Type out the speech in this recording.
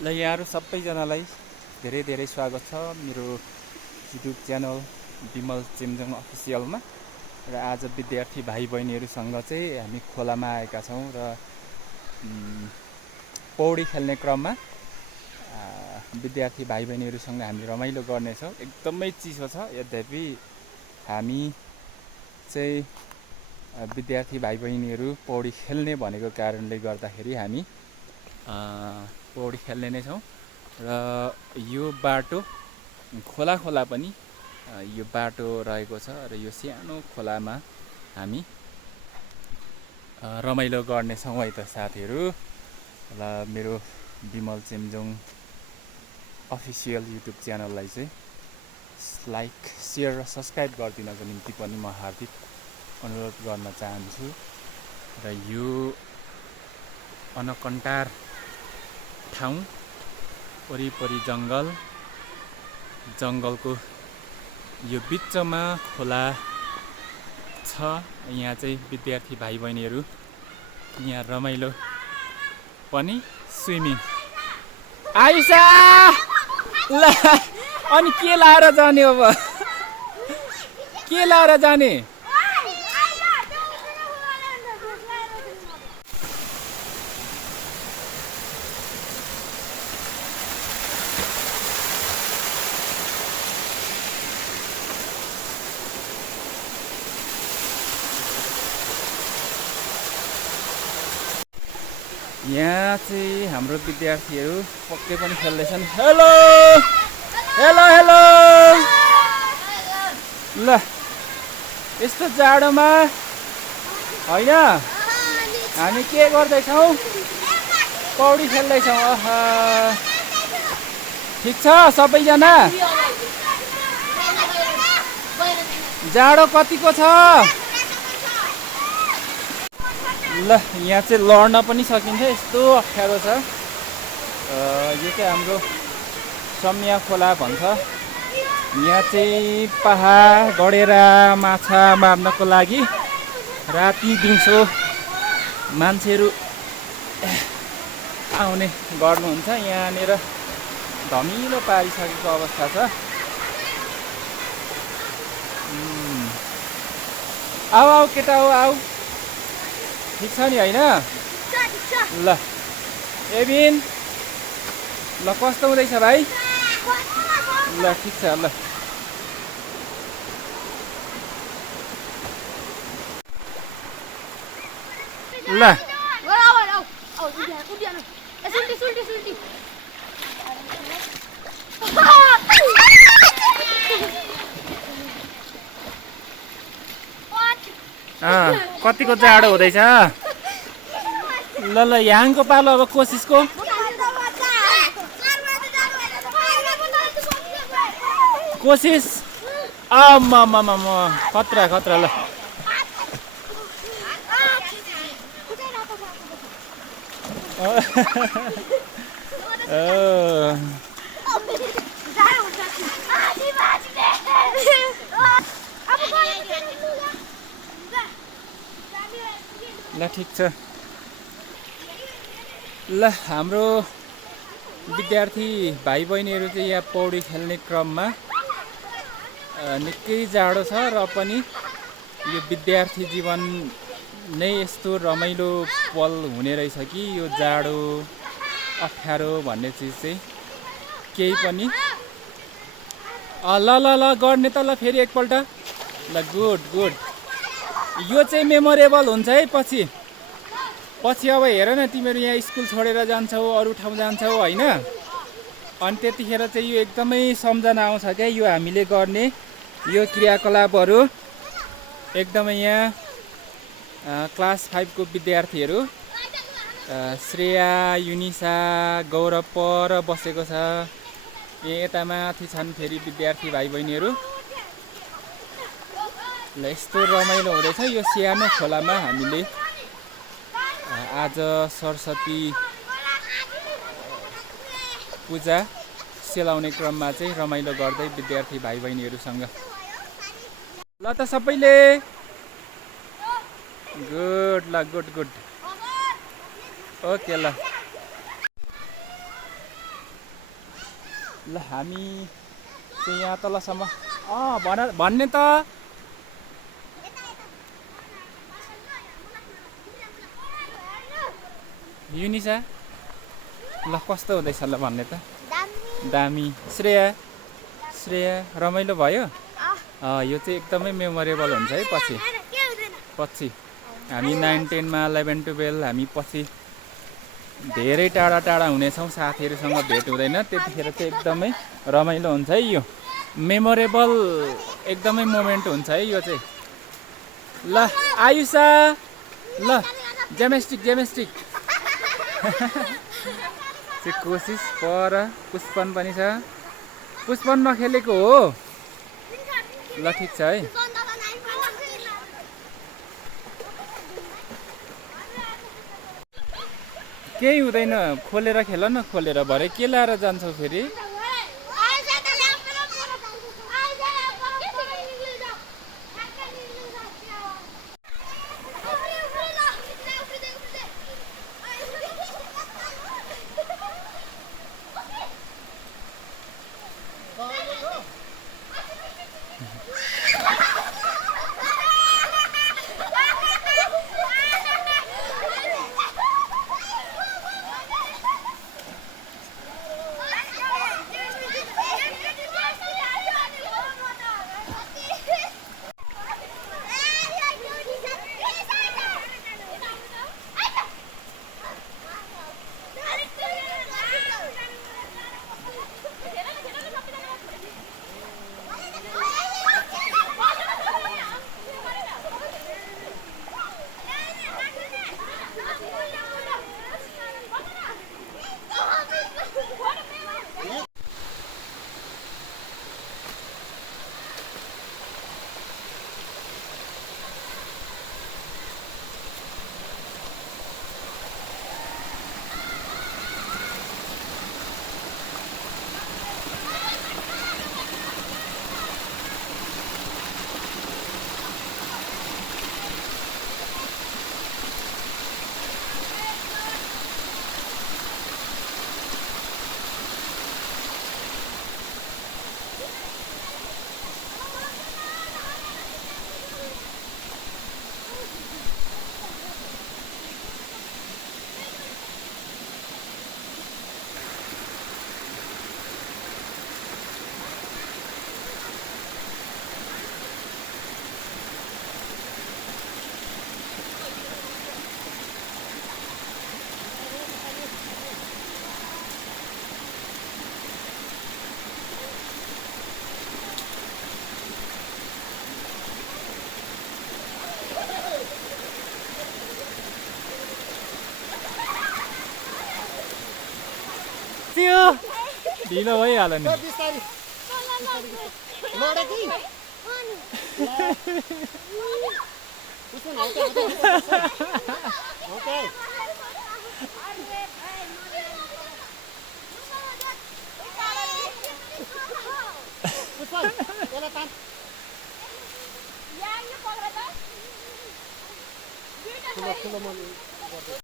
ल यहाँहरू सबैजनालाई धेरै धेरै स्वागत छ मेरो युट्युब च्यानल विमल चेम्जोङ अफिसियलमा। र आज विद्यार्थी भाइ बहिनीहरूसँग चाहिँ हामी खोलामा आएका छौँ र पौडी खेल्ने क्रममा विद्यार्थी भाइ बहिनीहरूसँग हामी रमाइलो गर्नेछौँ। एकदमै चिसो छ, यद्यपि हामी चाहिँ विद्यार्थी भाइ बहिनीहरू पौडी खेल्ने भनेको कारणले गर्दाखेरि हामी पौडी खेल्ने नै छौँ। र यो बाटो खोला पनि यो बाटो रहेको छ र यो सानो खोलामा हामी रमाइलो गर्नेछौँ है त साथीहरू। र मेरो विमल चेम्जोङ अफिसियल युट्युब च्यानललाई चाहिँ लाइक, सेयर र सब्सक्राइब गरिदिनको निम्ति पनि म हार्दिक अनुरोध गर्न चाहन्छु। र यो अनकन्टार ठाउँ, वरिपरि जङ्गलको यो बिचमा खोला छ। यहाँ चाहिँ विद्यार्थी भाइ बहिनीहरू यहाँ रमाइलो पनि स्विमिङ। आइसा ल अनि के लाएर जाने अब? के लाएर जाने? यहाँ चाहिँ हाम्रो विद्यार्थीहरू पक्कै पनि खेल्दैछन्। Hello hello hello. ल यस्तो जाडोमा होइन हामी के गर्दैछौँ? पौडी खेल्दैछौँ। ठिक छ सबैजना? जाडो कतिको छ? ल यहाँ चाहिँ लड्न पनि सकिन्छ, यस्तो अप्ठ्यारो छ। यो चाहिँ हाम्रो सम्या खोला भन्छ। यहाँ चाहिँ पहाड गढेर माछा मार्नको लागि राति दिउँसो मान्छेहरू आउने गर्नुहुन्छ। यहाँनिर धमिलो पारिसकेको अवस्था छ। आऊ आऊ केटा हो, आऊ। ठिक छ नि होइन? ल एबिन, ल कस्तो हुँदैछ भाइ? ल ठिक छ। ल ल कतिको जाडो हुँदैछ? ल ल यहाँको पालो अब कोसिसको। कोसिस खतरा खतरा। ल ल ठिक छ। ल हाम्रो विद्यार्थी भाइ बहिनीहरू चाहिँ यहाँ पौडी खेल्ने क्रममा निकै जाडो छ र पनि यो विद्यार्थी जीवन नै यस्तो रमाइलो पल हुने रहेछ कि यो जाडो अप्ठ्यारो भन्ने चिज चाहिँ केही पनि। ल ल ल गर्ने त। ल फेरि एकपल्ट। ल गुड गुड। यो चाहिँ मेमोरेबल हुन्छ है पछि अब हेर न, तिमीहरू यहाँ स्कुल छोडेर जान्छौ, अरू ठाउँ जान्छौ होइन? अनि त्यतिखेर चाहिँ यो एकदमै सम्झना आउँछ क्या यो हामीले गर्ने यो क्रियाकलापहरू। एकदमै यहाँ क्लास 5 को विद्यार्थीहरू श्रेया, युनिसा, गौरव पर बसेको छ। यता माथि छन् फेरि विद्यार्थी भाइ बहिनीहरू। ल यस्तो रमाइलो हुँदैछ यो सानो खोलामा। हामीले आज सरस्वती पूजा सेलाउने क्रममा चाहिँ रमाइलो गर्दै विद्यार्थी भाइ बहिनीहरूसँग। ल त सबैले गुड। ल गुड गुड। ओके ल ल हामी चाहिँ यहाँ तलसम्म भन्ने त युनिसा ल कस्तो हुँदैछ ल भन्ने त दामी श्रेया रमाइलो भयो यो चाहिँ एकदमै मेमोरेबल हुन्छ है पछि हामी 9, 10 मा 11, 12 हामी पछि धेरै टाढा टाढा हुनेछौँ साथीहरूसँग भेट हुँदैन त्यतिखेर चाहिँ एकदमै रमाइलो हुन्छ है यो मेमोरेबल एकदमै मोमेन्ट हुन्छ है यो चाहिँ ल आयुषा ल जेमेस्टिक चाहिँ कोसिस पर पुष्पन पनि छ पुष्पन नखेलेको हो ल ठिक छ है केही हुँदैन खोलेर खेल न खोलेर भरे के लाएर जान्छौ फेरि ढिलो भइहाल्यो नि